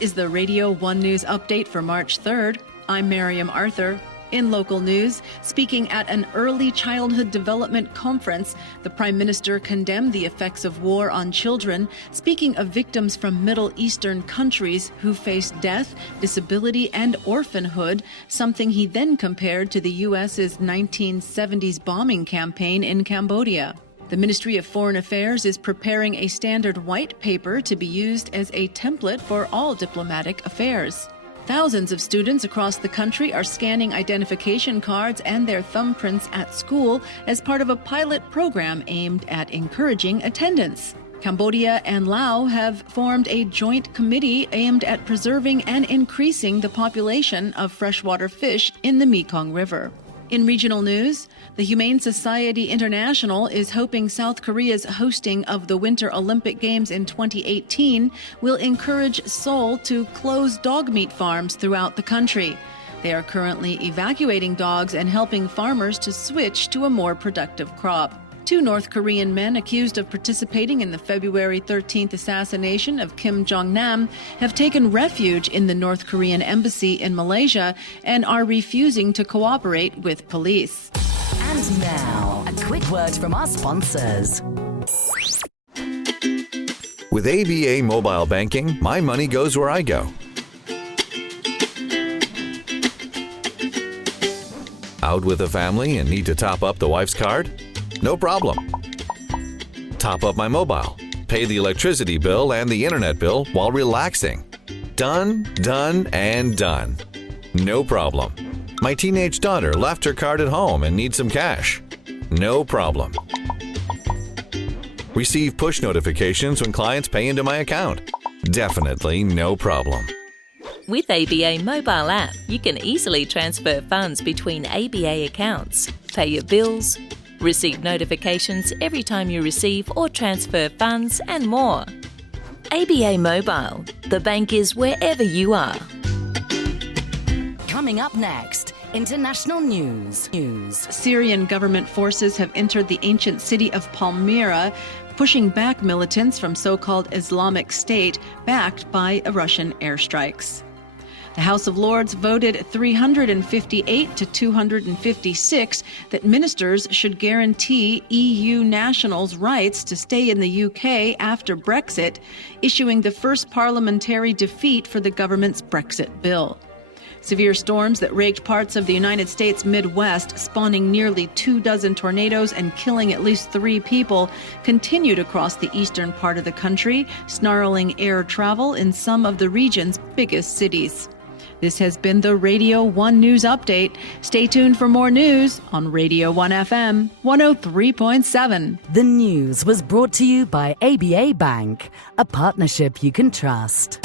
is the Radio 1 News Update for March 3rd. I'm Mariam Arthur. In local news, speaking at an early childhood development conference, the Prime Minister condemned the effects of war on children, speaking of victims from Middle Eastern countries who face death, disability, and orphanhood, something he then compared to the U.S.'s 1970s bombing campaign in Cambodia. The Ministry of Foreign Affairs is preparing a standard white paper to be used as a template for all diplomatic affairs. Thousands of students across the country are scanning identification cards and their thumbprints at school as part of a pilot program aimed at encouraging attendance. Cambodia and Laos have formed a joint committee aimed at preserving and increasing the population of freshwater fish in the Mekong River. In regional news, the Humane Society International is hoping South Korea's hosting of the Winter Olympic Games in 2018 will encourage Seoul to close dog meat farms throughout the country. They are currently evacuating dogs and helping farmers to switch to a more productive crop. 2 North Korean men accused of participating in the February 13th assassination of Kim Jong-nam have taken refuge in the North Korean embassy in Malaysia and are refusing to cooperate with police. And now, a quick word from our sponsors. With ABA Mobile Banking, my money goes where I go. Out with the family and need to top up the wife's card? No problem. Top up my mobile, pay the electricity bill and the internet bill while relaxing. Done, done, and done. No problem. My teenage daughter left her card at home and needs some cash. No problem. Receive push notifications when clients pay into my account. Definitely no problem. With ABA mobile app, you can easily transfer funds between ABA accounts, pay your bills, receive notifications every time you receive or transfer funds, and more. ABA Mobile. The bank is wherever you are. Coming up next, international news. Syrian government forces have entered the ancient city of Palmyra, pushing back militants from so-called Islamic State, backed by Russian airstrikes. The House of Lords voted 358 to 256 that ministers should guarantee EU nationals' rights to stay in the UK after Brexit, issuing the first parliamentary defeat for the government's Brexit bill. Severe storms that raked parts of the United States Midwest, spawning nearly 24 tornadoes and killing at least 3 people, continued across the eastern part of the country, snarling air travel in some of the region's biggest cities. This has been the Radio 1 News Update. Stay tuned for more news on Radio 1 FM 103.7. The news was brought to you by ABA Bank, a partnership you can trust.